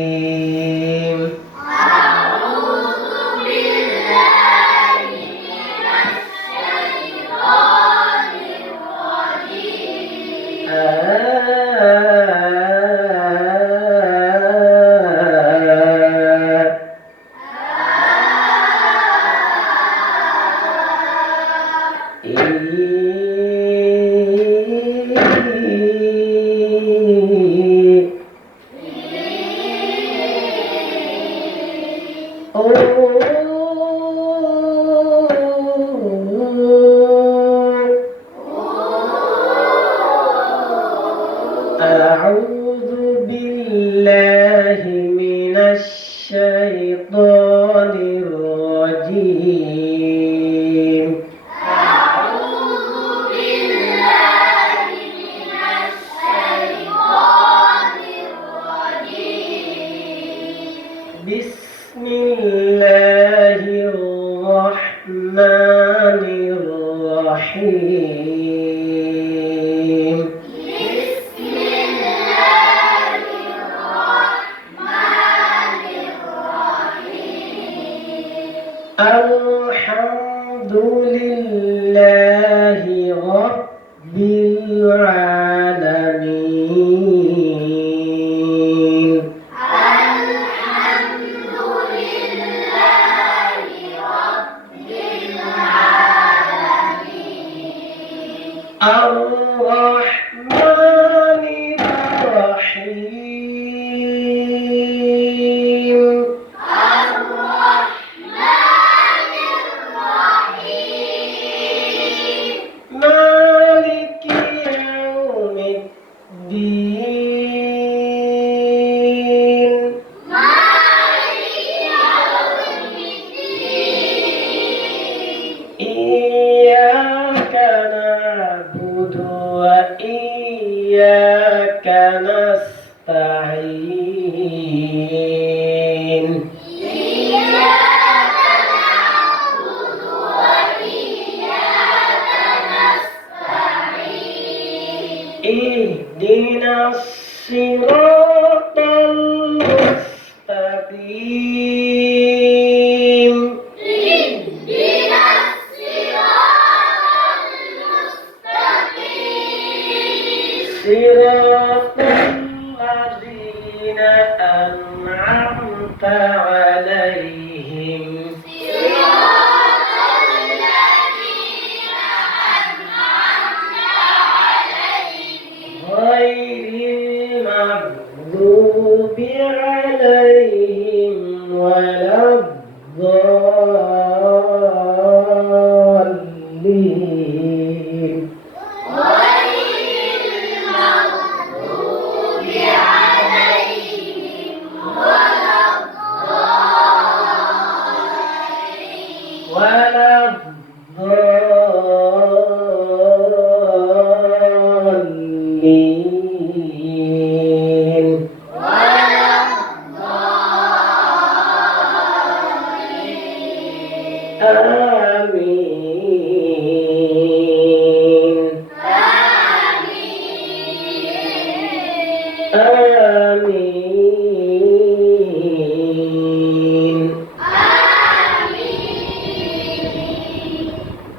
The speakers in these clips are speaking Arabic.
الرجيم أعوذ بالله من الشيطان أعوذ بالله من الشيطان الرجيم أعوذ بالله من الشيطان الرجيم بسم الله الرحمن الرحيم الحمد لله رب العالمين الحمد لله رب العالمين الرحمن الرحيم مالك يوم الدين إياك نعبد وإياك نستعين اهدنا الصراط المستقيم اهدنا الصراط المستقيم صراط الذين أنعمت عليهم غير المغضوب عليهم ولا الضالين غير المغضوب عليهم ولا الضالين آمين آمين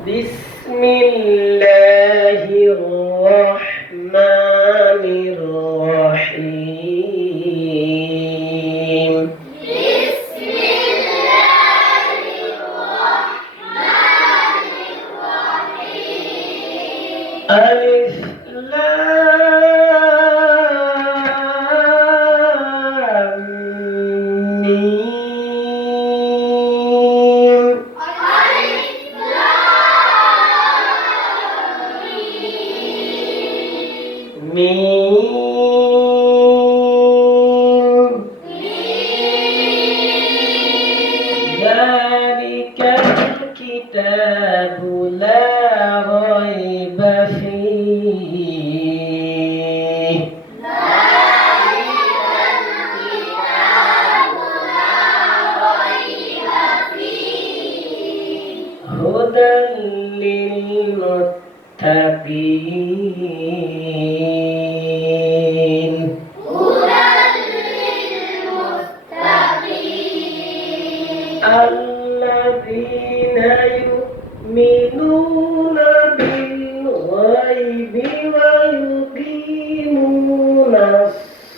بسم الله الرحمن الرحيم بسم الله الرحمن الرحيم ألف لام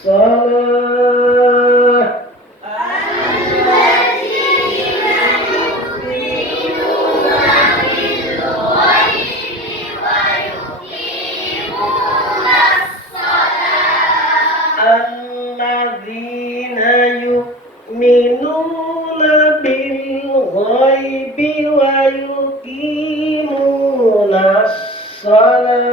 الصلاة الذين يؤمنون بالغيب ويقيمون الصلاة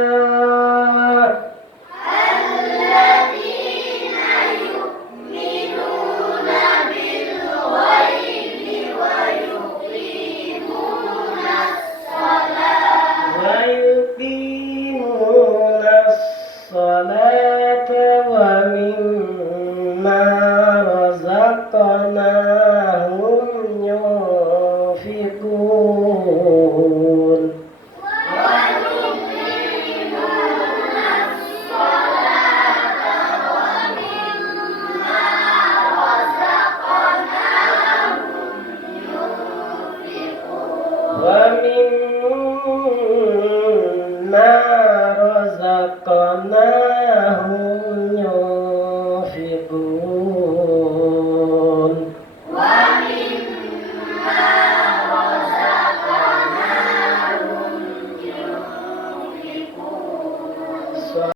ويقيمون الصلاة ومما رزقناهم ينفقون ومما رزقناهم